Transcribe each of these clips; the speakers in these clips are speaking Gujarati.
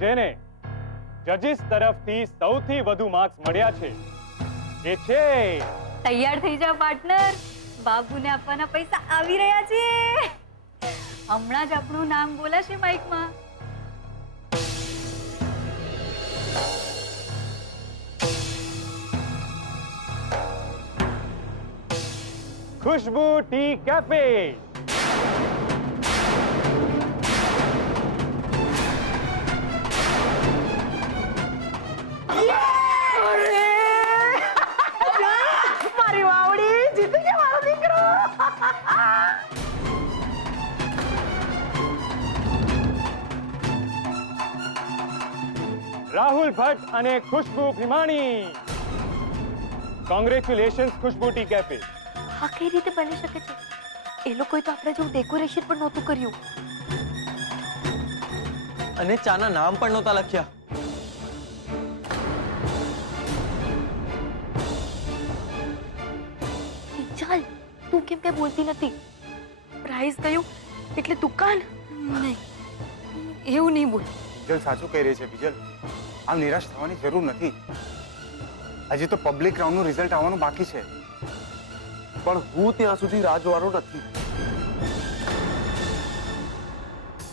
જેને જજીસ તરફથી સૌથી વધુ માર્ક્સ મળ્યા છે એ છે તૈયાર થઈ જાઓ પાર્ટનર, બાબુને આપવાના પૈસા આવી રહ્યા છે. હમણાં જ આપણું નામ બોલાશે માઇકમાં. ખુશ્બુ ટી કેફે. મારી વાવડી જીતી ગયો મારો દીકરો. રાહુલ ભટ્ટ અને ખુશ્બુ ભીમાણી. કોંગ્રેચ્યુલેશન્સ ખુશ્બુ ટી કેફે. આ કઈ રીતે બની શકે છે? એ લોકોએ તો આપણે જેવું ડેકોરેશન પણ નહોતું કર્યું અને ચાના નામ પણ નહોતા લખ્યા. ચાલ, તું કેમ કઈ બોલતી નથી? પ્રાઇઝ કયું એટલે દુકાન? નહીં, એવું નહીં બોલ. બીજલ સાચું કહી રહી છે. બીજલ, આમ નિરાશ થવાની જરૂર નથી. હજી તો પબ્લિક રાઉન્ડનું રિઝલ્ટ આવવાનું બાકી છે. પણ હું ત્યાં સુધી રાહ જોવાનો નથી.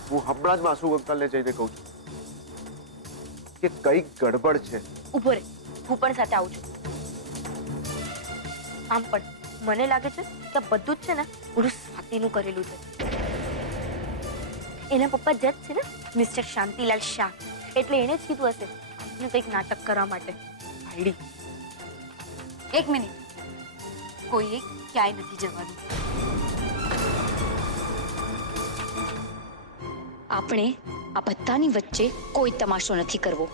હું હમણાં જ માસુ અંકલને જઈને કહું છું કે કંઈક ગડબડ છે. ઊભો રે, હું પણ સાથે આવું છું. આમ પણ મને લાગે છે કે આ બધું જ છે ને ઓલું સ્વાતિનું કરેલું છે. એના પપ્પા જજ છે ને, મિસ્ટર શાંતિલાલ શાહ, એટલે એણે જ કીધું હશે ને કંઈક નાટક કરવા માટે. આઈડી. એક મિનિટ, કોઈ ક્યાંય નથી જવાનું. આપણે આ બધાની વચ્ચે કોઈ તમાશો નથી કરવો.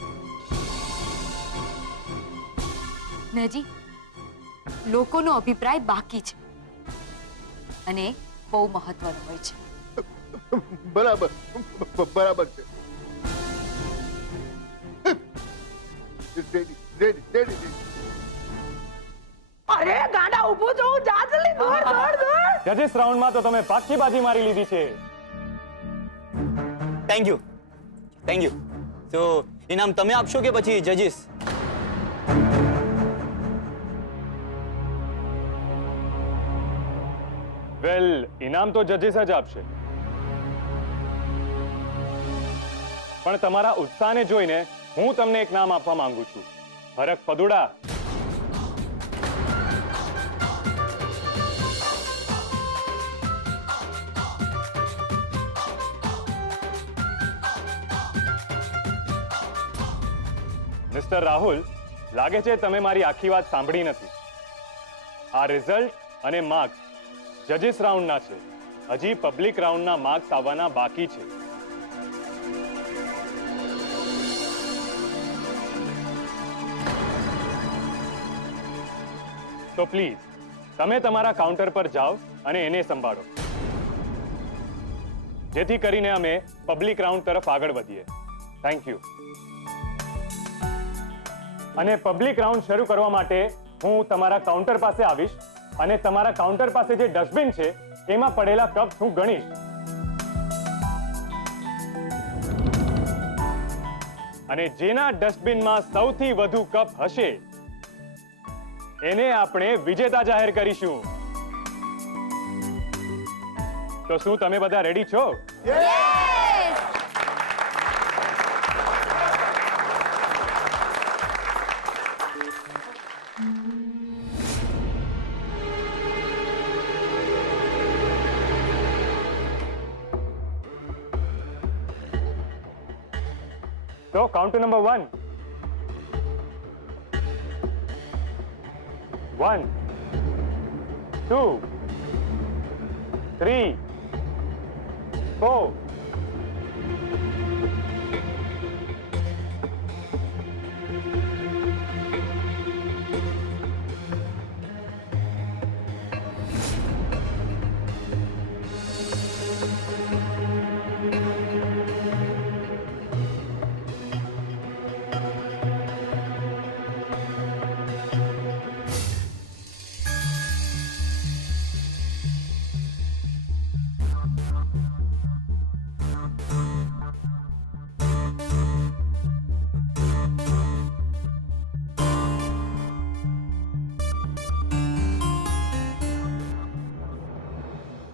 નજી, લોકોનો અભિપ્રાય બાકી છે અને બહુ મહત્વનો હોય છે. બરાબર બરાબર છે. અરે ગાડા ઊભો છો, જા જલ્દી, દોડ દોડ દોડ. જજીસ રાઉન્ડમાં તો તમે પાકી બાજી મારી લીધી છે. Thank you. તો ઇનામ તમે આપશો કે પછી જજીસ? વેલ, ઇનામ તો જજીસ જ આપશે. પણ તમારા ઉત્સાહને જોઈને હું તમને એક નામ આપવા માંગુ છું. ભરત પદુડા. મિસ્ટર રાહુલ, લાગે છે તમે મારી આખી વાત સાંભળી નથી. આ રિઝલ્ટ અને માર્ક્સ જજીસ રાઉન્ડના છે. હજી પબ્લિક રાઉન્ડના માર્ક્સ આવવાના બાકી છે. તો પ્લીઝ તમે તમારા કાઉન્ટર પર જાઓ અને એને સંભાળો, જેથી કરીને અમે પબ્લિક રાઉન્ડ તરફ આગળ વધીએ. Thank you. અને પબ્લિક રાઉન્ડ શરૂ કરવા માટે હું તમારા કાઉન્ટર પાસે આવીશ અને તમારા કાઉન્ટર પાસે જે ડસ્ટબિન છે એમાં પડેલા કપ હું ગણીશ. અને જેના ડસ્ટબિનમાં સૌથી વધુ કપ હશે એને આપણે વિજેતા જાહેર કરીશું. તો શું તમે બધા રેડી છો? તો કાઉન્ટર નંબર 1. 1 2 3 4.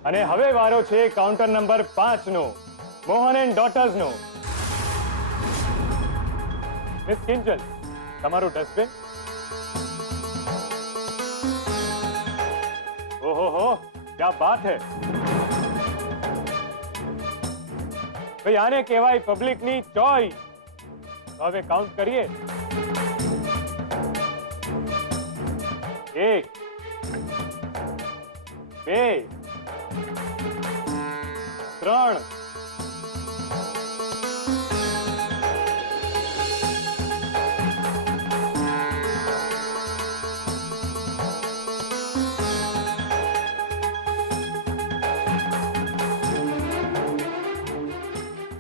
અને હવે વારો છે કાઉન્ટર નંબર 5 નો, મોહન એન્ડ ડોટર્સ નો. મિસ કિંજલ, તમારું ડસ્ટબિન. ઓહો, ક્યા બાત હે. ભાઈ આને કહેવાય પબ્લિકની ચોઈસ. હવે કાઉન્ટ કરીએ. 1 2 3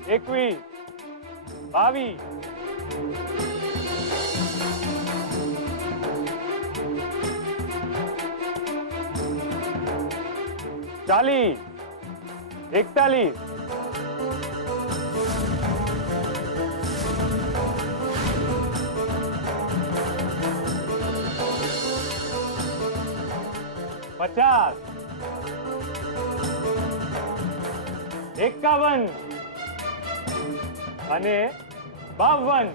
21 22 40 41 50 51 અને 52.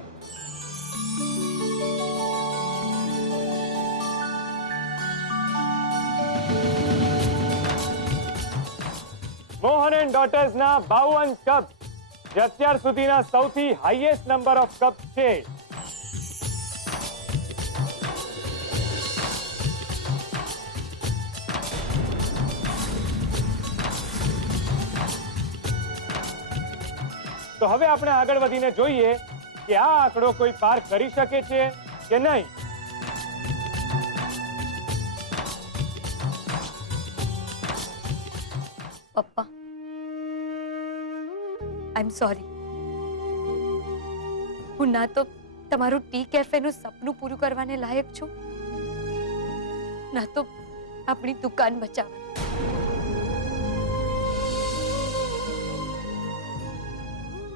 મોહન એન્ડ ડોટર્સ ના 52 કપ, જે અત્યાર સુધીના સૌથી હાઈએસ્ટ નંબર ઓફ કપ છે. તો હવે આપણે આગળ વધીને જોઈએ કે આ આંકડો કોઈ પાર કરી શકે છે કે નહીં. પપ્પા, આઈ એમ સોરી. હું ના તો તમારું ટી કેફેનું સપનું પૂરું કરવાને લાયક છું, ના તો આપણી દુકાન બચાવવાની.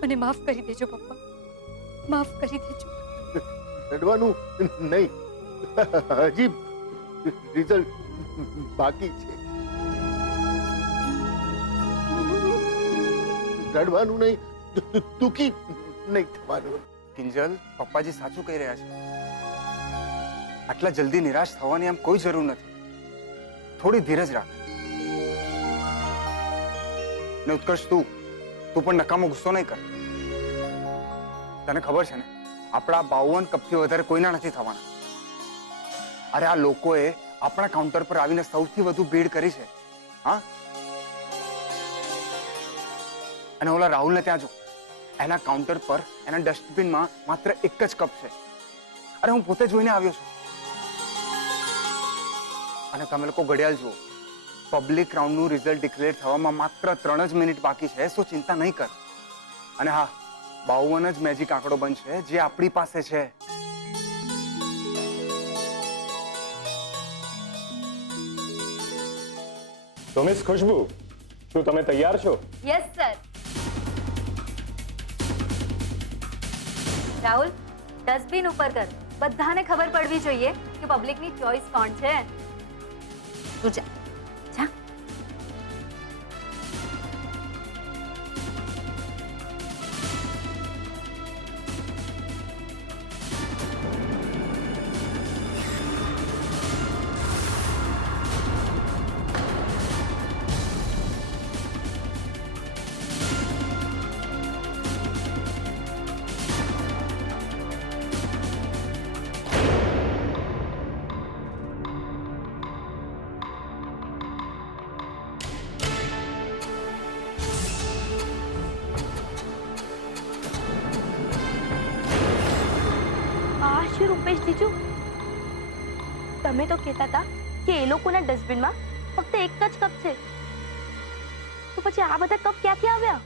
મને માફ કરી દેજો પપ્પા, માફ કરી દેજો. રડવાનું નહીં, હજી રિઝલ્ટ બાકી છે. રડવાનું નહીં, દુઃખી નહીં થવાનું. કિંજલ, પપ્પાજી સાચું કહી રહ્યા છે. આટલા જલ્દી નિરાશ થવાની આમ કોઈ જરૂર નથી. થોડી ધીરજ રાખ. ને ઉત્કર્ષ, તું પણ નકામો ગુસ્સો નહીં કર. તને ખબર છે ને, આપણા 52 કપથી વધારે કોઈના નથી થવાના. અરે આ લોકોએ આપણા કાઉન્ટર પર આવીને સૌથી વધુ ભીડ કરી છે. હા, અને ઓલા રાહુલને ત્યાં જો, એના કાઉન્ટર પર એના ડસ્ટબિનમાં માત્ર એક જ કપ છે. અરે હું પોતે જોઈને આવ્યો છું. અને તમે લોકો ઘડિયાળ જુઓ, પબ્લિક રાઉન્ડનું રિઝલ્ટ ડિક્લેર થવામાં માત્ર 3 જ મિનિટ બાકી છે. સો ચિંતા નહીં કર. અને હા, 52 જ મેજિક આંકડો બનશે જે આપણી પાસે છે. તો મિસ ખુશ્બુ, શું તમે તૈયાર છો? Yes sir. રાહુલ, ડસ્ટબિન ઉપર કર. બધાને ખબર પડવી જોઈએ કે પબ્લિકની ચોઈસ કોણ છે. તું જા જા. રૂપેશ જીજુ, તમે તો કહેતા હતા કે એ લોકોના ડસ્ટબિનમાં ફક્ત એક જ કપ છે, તો પછી આ બધા કપ ક્યાંથી આવ્યા?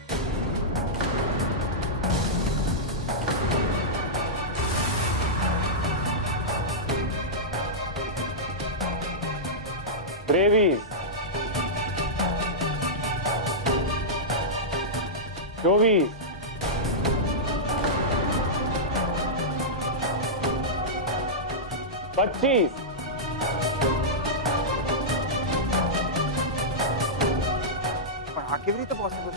ત્રેવીસ, 24, 25, આ કેવી રીતે પોસિબલ?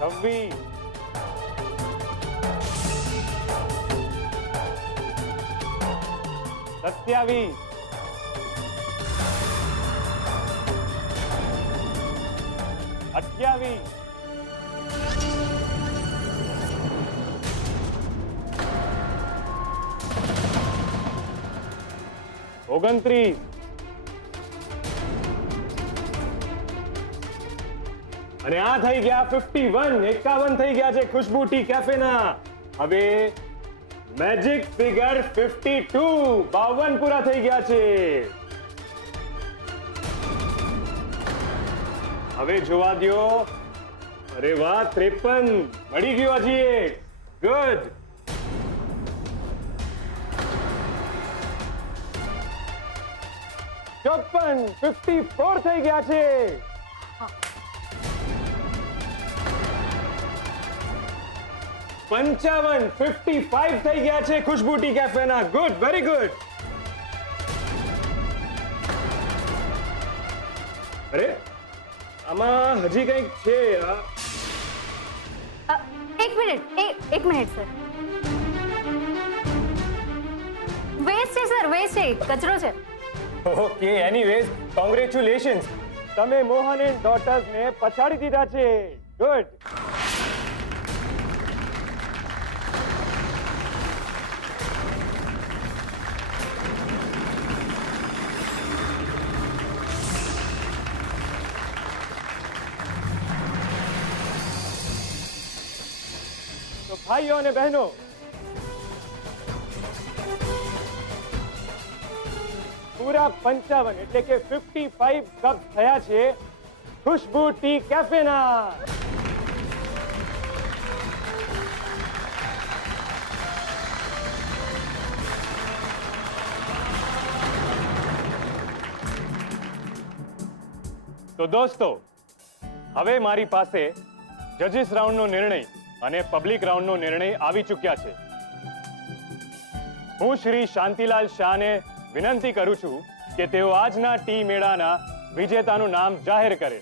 26 27 28 29 અને આ થઈ ગયા 51 51 થઈ ગયા છે ખુશ્બુ ટી કેફેના. હવે મેજિક ફિગર 52 52 પૂરા થઈ ગયા છે. હવે જોવા દ્યો. અરે વાહ 53 મળી ગયો હજી એક. ગુડ. ચોપન 54 થઈ ગયા છે. 55 55 થઈ ગયા છે ખુશ્બુ ટી કેફેના. Good, very good. અરે આમાં હજી કંઈક છે. એક મિનિટ સર. વેસ્ટ છે સર, વેસ્ટ છે, કચરો છે. Okay, anyways congratulations. તમે મોહન એન્ડ ડોટર્સને પછાડી દીધા છે. ગુડ. તો ભાઈઓ અને બહેનો, પૂરા 55 એટલે કે 55 કપ થયા છે ખુશ્બુ ટી કેફેના. તો દોસ્તો, હવે મારી પાસે જજીસ રાઉન્ડનો નિર્ણય અને પબ્લિક રાઉન્ડનો નિર્ણય આવી ચૂક્યા છે. હું શ્રી શાંતિલાલ શાહને વિનંતી કરું છું કે તેઓ આજના ટી મેળાના વિજેતાનું નામ જાહેર કરે.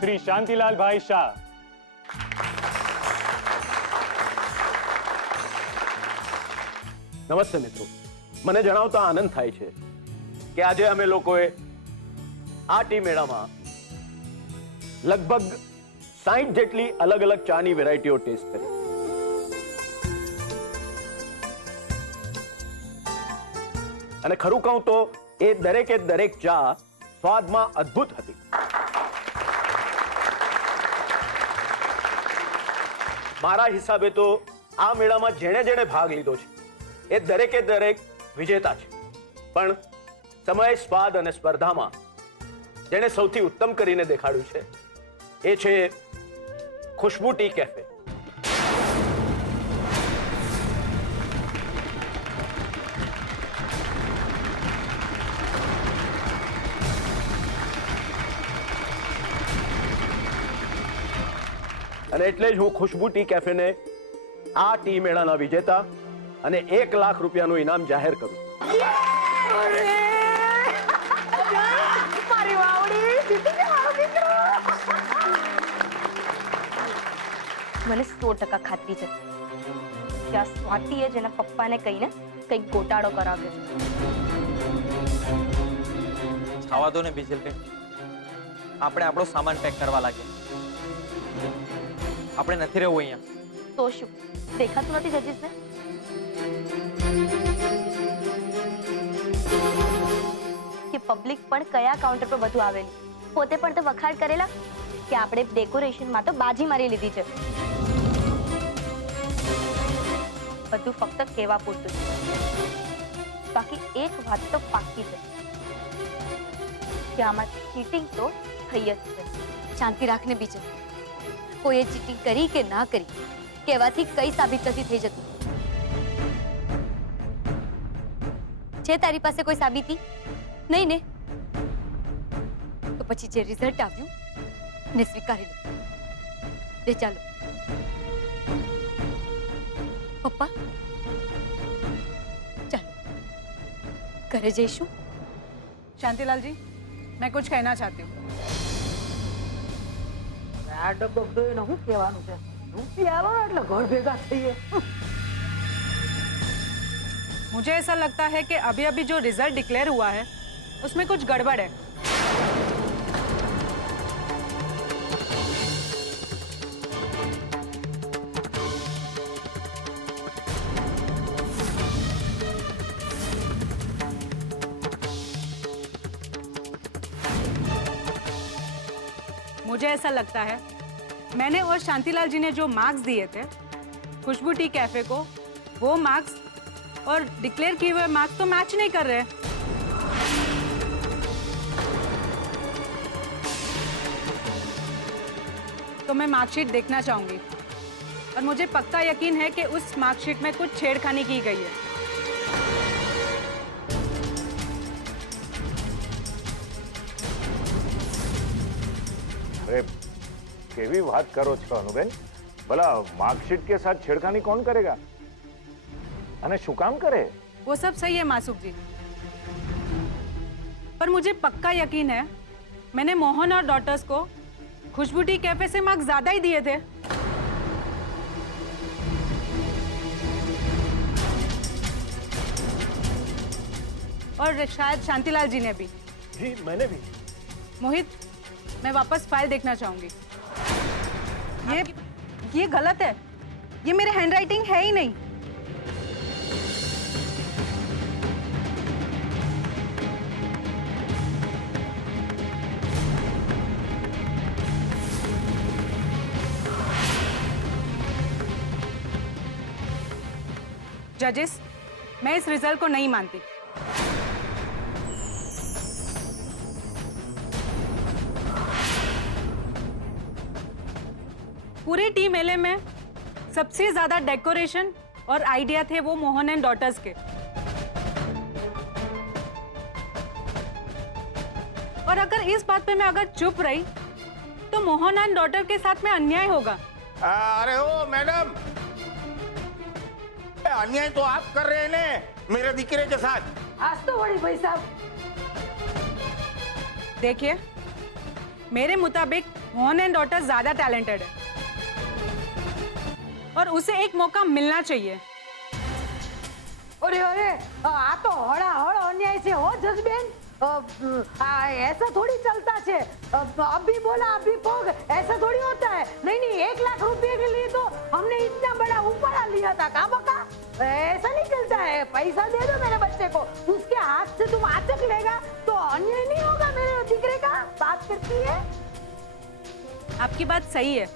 શ્રી શાંતિલાલભાઈ શાહ. નમસ્તે મિત્રો, મને જણાવતા આનંદ થાય છે કે આજે અમે લોકોએ આ ટી મેળામાં લગભગ 60 જેટલી અલગ અલગ ચાની વેરાયટીઓ ટેસ્ટ કરી. અને ખરું કહું તો એ દરેકે દરેક ચા સ્વાદમાં અદ્ભુત હતી. મારા હિસાબે તો આ મેળામાં જેણે જેણે ભાગ લીધો છે એ દરેકે દરેક વિજેતા છે. પણ સમય, સ્વાદ અને સ્પર્ધામાં જેણે સૌથી ઉત્તમ કરીને દેખાડ્યું છે એ છે ખુશ્બુ ટી કેફે. અને એટલે જ હું ખુશ્બુ ટી કેફેને આ ટી મેળાના વિજેતા અને 1 લાખ રૂપિયાનું ઇનામ જાહેર કરું. મારી વાવડી જીતી ગઈ મારો દીકરો. મને 100% ખાતરી છે કે આ સ્વાતિએ જ એના પપ્પાને કહીને કંઈક ગોટાળો કરાવ્યો છે. છાવા દો ને બીજલબેન, આપણે આપણો સામાન પેક કરવા લાગે. આપણે નથી રહેવું અહીંયા. તો શું દેખાતું નથી જજીસને? કે પબ્લિક પણ કયા કાઉન્ટર પર વધુ આવેલી, પોતે પણ તો વખાણ કરેલા કે આપણે ડેકોરેશનમાં તો બાજી મારી લીધી છે. બધું ફક્ત કહેવા પૂરતું છે. બાકી એક વાત તો પાક્કી છે કે આમાં ચીટિંગ તો થઈ જ છે. શાંતિ રાખને બીજે. કોઈએ ચીટિંગ કરી કે ના કરી કહેવાથી કઈ સાબિત નથી થઈ જતું. છે તારી પાસે કોઈ સાબિતી? નહીં ને? તો પછી જે રિઝલ્ટ આવ્યું ને સ્વીકારી લો. લે ચાલો. પપ્પા ચાલો ઘરે જઈશું. शांतिलाल जी मैं कुछ कहना चाहती हूँ. આ ડગડગ એને શું કહેવાનું છે? રૂપિયા આલો ને એટલે ઘર ભેગા થઈએ. मुझे ऐसा लगता है कि अभी अभी जो रिजल्ट डिक्लेयर हुआ है उसमें कुछ गड़बड़ है. मुझे ऐसा लगता है मैंने और शांतिलाल जी ने जो मार्क्स दिए थे खुशबू टी कैफे को, वो मार्क्स और डिक्लेयर किए हुए मार्क्स तो मैच नहीं कर रहे. तो मैं मार्कशीट देखना चाहूंगी और मुझे पक्का यकीन है कि उस मार्कशीट में कुछ छेड़खानी की गई है. अरे केवी बात करो छो अनुबेन. भला मार्कशीट के साथ छेड़खानी कौन करेगा अने शू काम करे? वो सब सही है मासूक जी, पर मुझे पक्का यकीन है मैंने मोहन और डॉटर्स को खुशबू टी कैफे से मार्क्स ज्यादा ही दिए थे. और शायद शांतिलाल जी ने भी. जी मैंने भी. मोहित, मैं वापस फाइल देखना चाहूंगी. ये गलत है. ये मेरे हैंडराइटिंग है ही नहीं. जजेस, मैं इस रिजल्ट को नहीं मानती. पूरे टीम एलए में सबसे ज्यादा डेकोरेशन और आइडिया थे वो मोहन एंड डॉटर्स के. और अगर इस बात पे मैं अगर चुप रही तो मोहन एंड डॉटर के साथ में अन्याय होगा. अरे ओ मैडम, अन्याय तो आप कर रहे हैं ने मेरे दीकरे के साथ. आज तो बड़ी भाई साहब. देखिए, मेरे मुताबिक मोहन एंड डॉटर ज्यादा टैलेंटेड है और उसे एक मौका मिलना चाहिए. अरे अरे, आ तो हड़ा अन्याय से हो जजबेन. ऐसा थोड़ी चलता है. अभी बोला अभी भोग, ऐसा थोड़ी होता है. नहीं, 1 लाख रुपए के लिए तो हमने इतना बड़ा ऊपरा लिया था. कहाँ बका? ऐसा नहीं चलता है. पैसा दे दो मेरे बच्चे को, उसके हाथ से तुम आचक लेगा तो अन्याय नहीं होगा मेरे दीकरे का. बात करती है. आपकी बात सही है,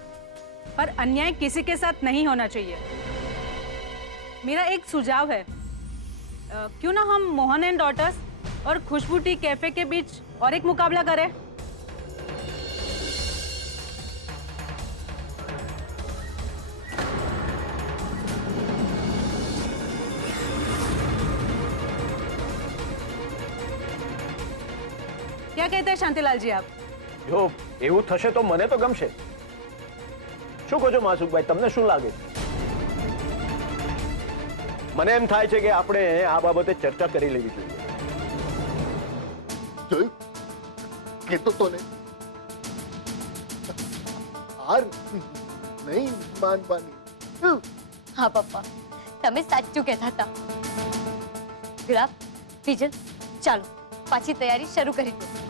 पर अन्याय किसी के साथ नहीं होना चाहिए. मेरा एक सुझाव है, क्यों ना हम मोहन एंड डॉटर्स और खुशबू टी कैफे के बीच और एक मुकाबला करें. क्या कहते हैं शांतिलाल जी आप? જો એવું થશે તો મને તો ગમશે. શું કહો છો માસુકભાઈ, તમને શું લાગે? મને એમ થાય છે કે આપણે આ બાબતે ચર્ચા કરી લેવી જોઈએ. જોયું કહેતો તો ને, હાર નહીં માનવાની. હા પપ્પા, તમે સાચું કહેતા હતા. ગુલાબ, વિજલ, ચાલો પાછી તૈયારી શરૂ કરી દો.